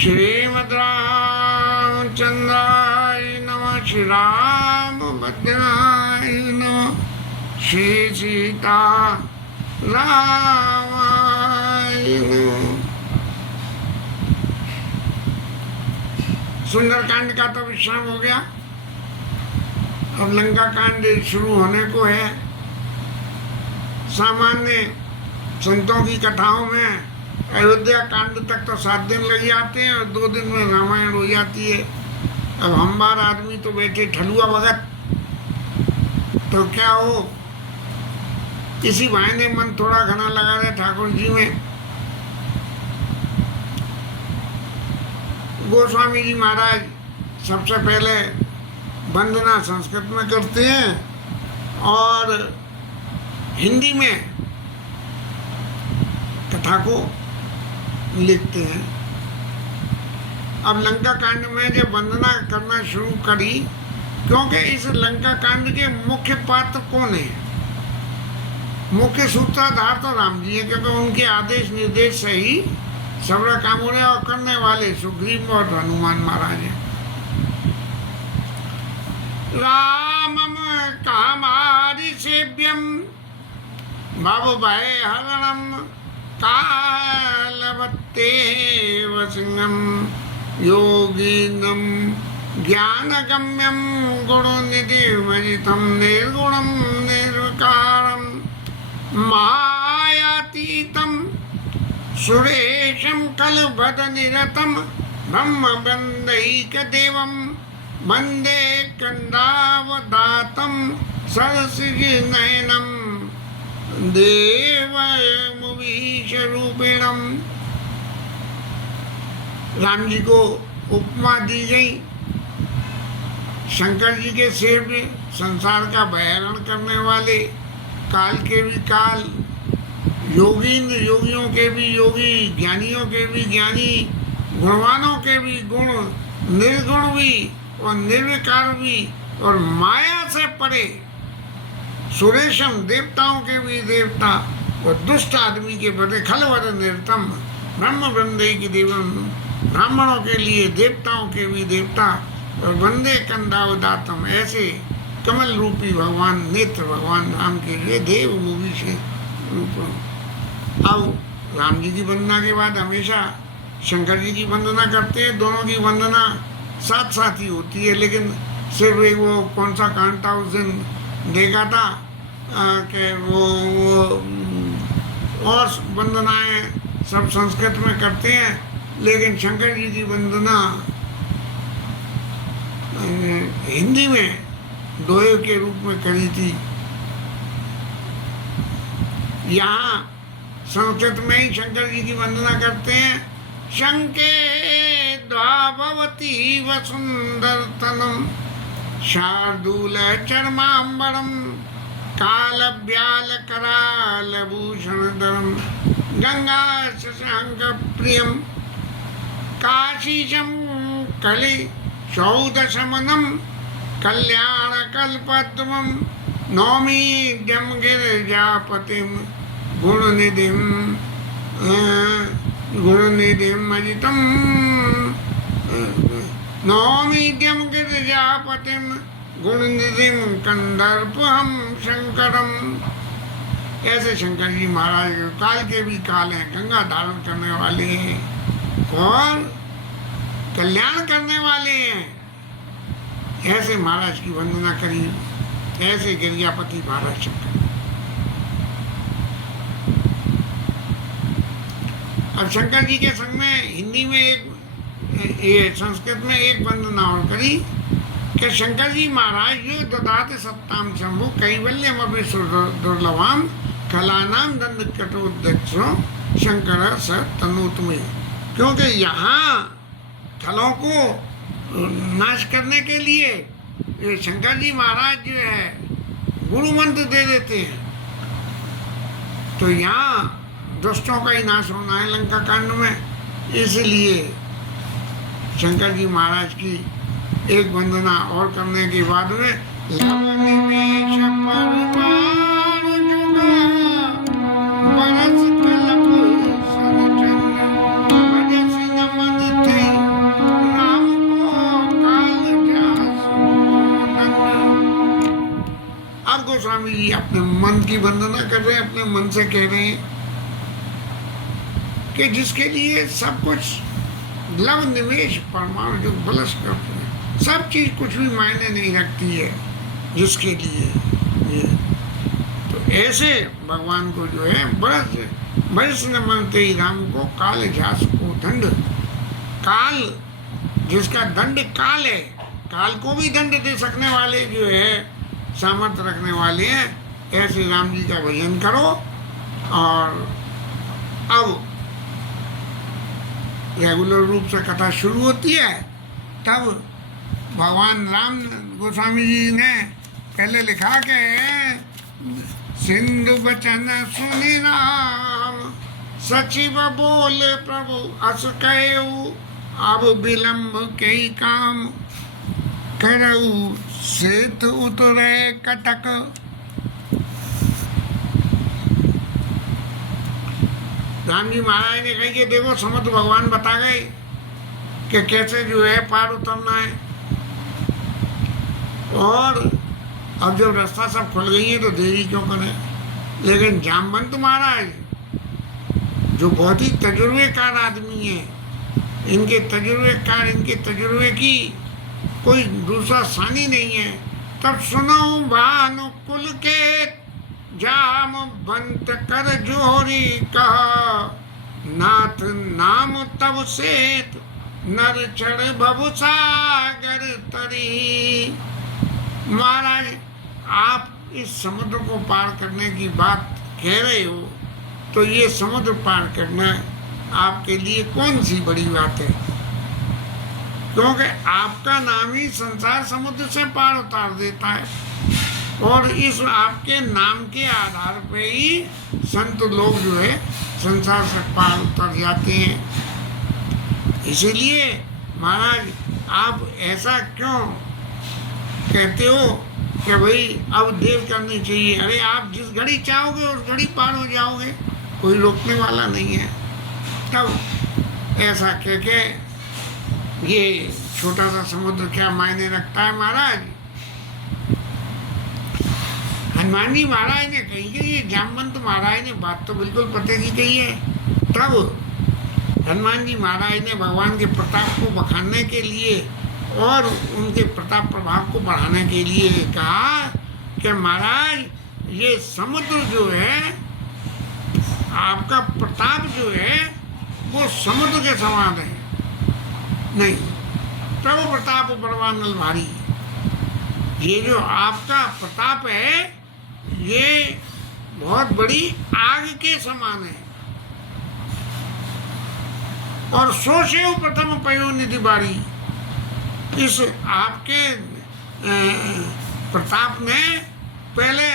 श्रीमद् रामचंद्राय नमः। श्री रामभद्राय नमः। श्री सीता रामाय नमः। सुंदरकांड का तो विश्राम हो गया। अब लंका कांड शुरू होने को है। सामान्य संतों की कथाओं में अयोध्या कांड तक तो 7 दिन लग जाते हैं और 2 दिन में रामायण हो जाती है। अब हम बार आदमी तो बैठे ठलुआ भगत, तो क्या हो, इसी बहाने मन थोड़ा घना लगा रहे ठाकुर जी में। गोस्वामी जी महाराज सबसे पहले वंदना संस्कृत में करते हैं और हिंदी में कथा को लिखते हैं। अब लंका कांड में जब वंदना करना शुरू करी, क्योंकि इस लंका कांड के मुख्य पात्र कौन है, मुख्य सूत्रधार तो राम जी है, क्योंकि उनके आदेश निर्देश से ही सबरा काम हो रहे और करने वाले सुग्रीव और हनुमान महाराज हैं। रामम कामारि सेव्यम बाबू भय हरणम कालवत्तेव सिंहम योगिनम ज्ञानगम्यम गुणनिधिमजितं निर्गुणं निर्विकारं मायातीतं सुरेशं कलभदनिरतं ब्रह्मबन्धैकदेवं वन्दे कन्दावदातं सरसिजनयनं देवमुवीशरूपिणम। राम जी को उपमा दी गई शंकर जी के सेव्य, संसार का भयहरण करने वाले, काल के भी काल, योगींद्र योगियों के भी योगी, ज्ञानियों के भी ज्ञानी, गुणवानों के भी गुण, निर्गुण भी और निर्विकार भी और माया से परे, सुरेशम देवताओं के भी देवता और दुष्ट आदमी के परे, खलवद निरतम ब्रह्म वंदे की देवम, ब्राह्मणों के लिए देवताओं के भी देवता और वंदे कंदावदातम, ऐसे कमल रूपी भगवान, नेत्र भगवान राम के लिए देव मूवी से रूप। अब राम जी की वंदना के बाद हमेशा शंकर जी की वंदना करते हैं। दोनों की वंदना साथ साथ ही होती है, लेकिन सिर्फ एक वो कौन सा कांड था उस दिन देखा था कि वो और वंदनाएं सब संस्कृत में करते हैं, लेकिन शंकर जी की वंदना हिंदी में दोहे के रूप में करी थी। यहाँ संस्कृत में ही शंकर जी की वंदना करते हैं। शंके द्वाभवती वसुंदरतनम शार्दूल चर्मांबरम कालव्याल कराल भूषणधरम गंगा शशांक प्रियम काशीशम कलि शौदशमनम कल्याण कल्पद्रुमम नौमी जम गिरिजापतिम गुणनिधिम अजितम नौमी जम गिरिजापतिम गुणनिधिम कंदर्पहम शंकरम। ऐसे शंकर जी महाराज काल के भी काल हैं, गंगा धारण करने वाले हैं और कल्याण करने वाले हैं। ऐसे महाराज की वंदना करी, ऐसे गिरिजापति महाराज शंकर। अब शंकर जी के संग में हिंदी में एक, ये संस्कृत में एक वंदना और करी कि शंकर जी महाराज यो ददाते सत्ताम शंभु कैवल्यम अपि दुर्लभम कलानाम दंड कटोदक्षो शंकर स तनोतमे। क्योंकि यहाँ खलों को नाश करने के लिए ये शंकर जी महाराज जो है गुरु मंत्र दे देते हैं, तो यहाँ दुष्टों का ही नाश होना है लंका कांड में। इसलिए शंकर जी महाराज की एक वंदना और करने के बाद में लवनिवेश परमाणु जुगा बरस कल्प सरचंद्र भजस नमन थे जिनकी वंदना कर रहे हैं अपने मन से कह रहे हैं कि जिसके लिए सब कुछ लव निवेश परमाणु जो बलस करते हैं, सब चीज कुछ भी मायने नहीं रखती है जिसके लिए ये। तो ऐसे भगवान को जो है बरस न मनते ही राम को काल झास को दंड, काल जिसका दंड काल है, काल को भी दंड दे सकने वाले जो है सामर्थ्य रखने वाले हैं, ऐसे राम जी का भजन करो। और अब रेगुलर रूप से कथा शुरू होती है। तब भगवान राम गोस्वामी जी ने पहले लिखा के सिंधु बचन सुनि राम, सचिव बोले प्रभु अस कहु, अब विलम्ब कई काम करऊ, सेतु उतरे कटक। राम जी महाराज ने कही कि देखो समुद्र भगवान बता गए कि कैसे जो है पार उतरना है, और अब जब रास्ता सब खुल गई है तो देरी क्यों करें। लेकिन जामवंत महाराज जो बहुत ही तजुर्बेकार आदमी है, इनके तजुर्बे की कोई दूसरा सानी नहीं है। तब सुनो भानुकुल के जाम बंत कर जोरी कहा, नाथ नाम तब सेत नर चढ़ भव सागर तरी। महाराज आप इस समुद्र को पार करने की बात कह रहे हो, तो ये समुद्र पार करना आपके लिए कौन सी बड़ी बात है, क्योंकि आपका नाम ही संसार समुद्र से पार उतार देता है, और इस आपके नाम के आधार पे ही संत लोग जो है संसार से पार उतर जाते हैं। इसीलिए महाराज आप ऐसा क्यों कहते हो कि भाई अब देर करनी चाहिए। अरे आप जिस घड़ी चाहोगे उस घड़ी पार हो जाओगे, कोई रोकने वाला नहीं है। तब ऐसा कह के ये छोटा सा समुद्र क्या मायने रखता है महाराज। हनुमान जी महाराज ने कही कि ये जामवंत महाराज ने बात तो बिल्कुल पते की कही है। तब हनुमान जी महाराज ने भगवान के प्रताप को बखानने के लिए और उनके प्रताप प्रभाव को बढ़ाने के लिए कहा कि महाराज ये समुद्र जो है, आपका प्रताप जो है वो समुद्र के समान है। नहीं, प्रभु प्रताप परवानल भारी। ये जो आपका प्रताप है ये बहुत बड़ी आग के समान है, और सोचे प्रथम पयो निधि बारी। इस आपके प्रताप ने पहले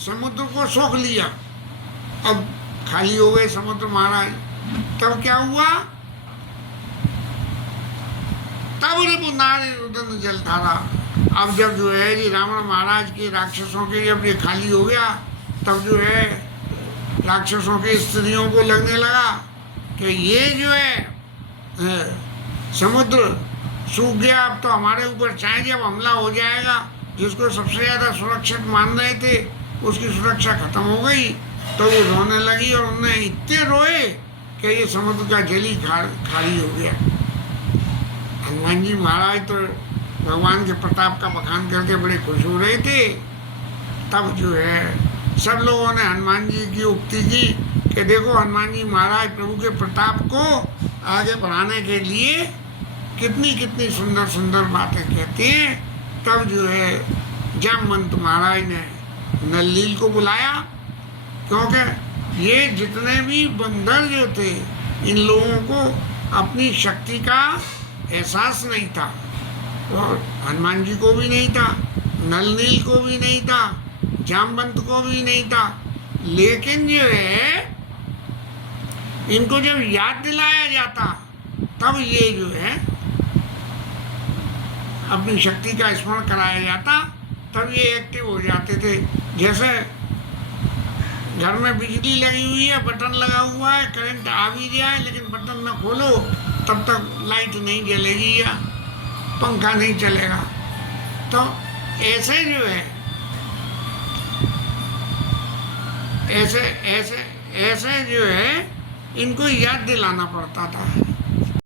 समुद्र को सोख लिया, अब खाली हो गए समुद्र महाराज। तब क्या हुआ, तब नारी रुदन जल धारा। अब जब जो है जी रावण महाराज के राक्षसों के जब ये खाली हो गया, तब जो है राक्षसों के स्त्रियों को लगने लगा कि ये जो है समुद्र सूख गया, अब तो हमारे ऊपर चाहे जब हमला हो जाएगा, जिसको सबसे ज़्यादा सुरक्षित मान रहे थे उसकी सुरक्षा खत्म हो गई। तो वो रोने लगी और उन्हें इतने रोए कि ये समुद्र का जल ही खाली हो गया। हनुमान जी महाराज तो भगवान के प्रताप का बखान करके बड़े खुश हो रहे थे। तब जो है सब लोगों ने हनुमान जी की उक्ति की कि देखो हनुमान जी महाराज प्रभु के प्रताप को आगे बढ़ाने के लिए कितनी कितनी सुंदर सुंदर बातें कहते हैं। तब जो है जामवंत महाराज ने नलनील को बुलाया, क्योंकि ये जितने भी बंदर जो थे इन लोगों को अपनी शक्ति का एहसास नहीं था, और हनुमान जी को भी नहीं था, नलनील को भी नहीं था, जामवंत को भी नहीं था। लेकिन जो है इनको जब याद दिलाया जाता तब ये जो है अपनी शक्ति का स्मरण कराया जाता, तब ये एक्टिव हो जाते थे। जैसे घर में बिजली लगी हुई है, बटन लगा हुआ है, करंट आ भी गया है, लेकिन बटन न खोलो तब तक लाइट नहीं जलेगी या पंखा नहीं चलेगा। तो ऐसे जो है ऐसे ऐसे ऐसे जो है इनको याद दिलाना पड़ता था।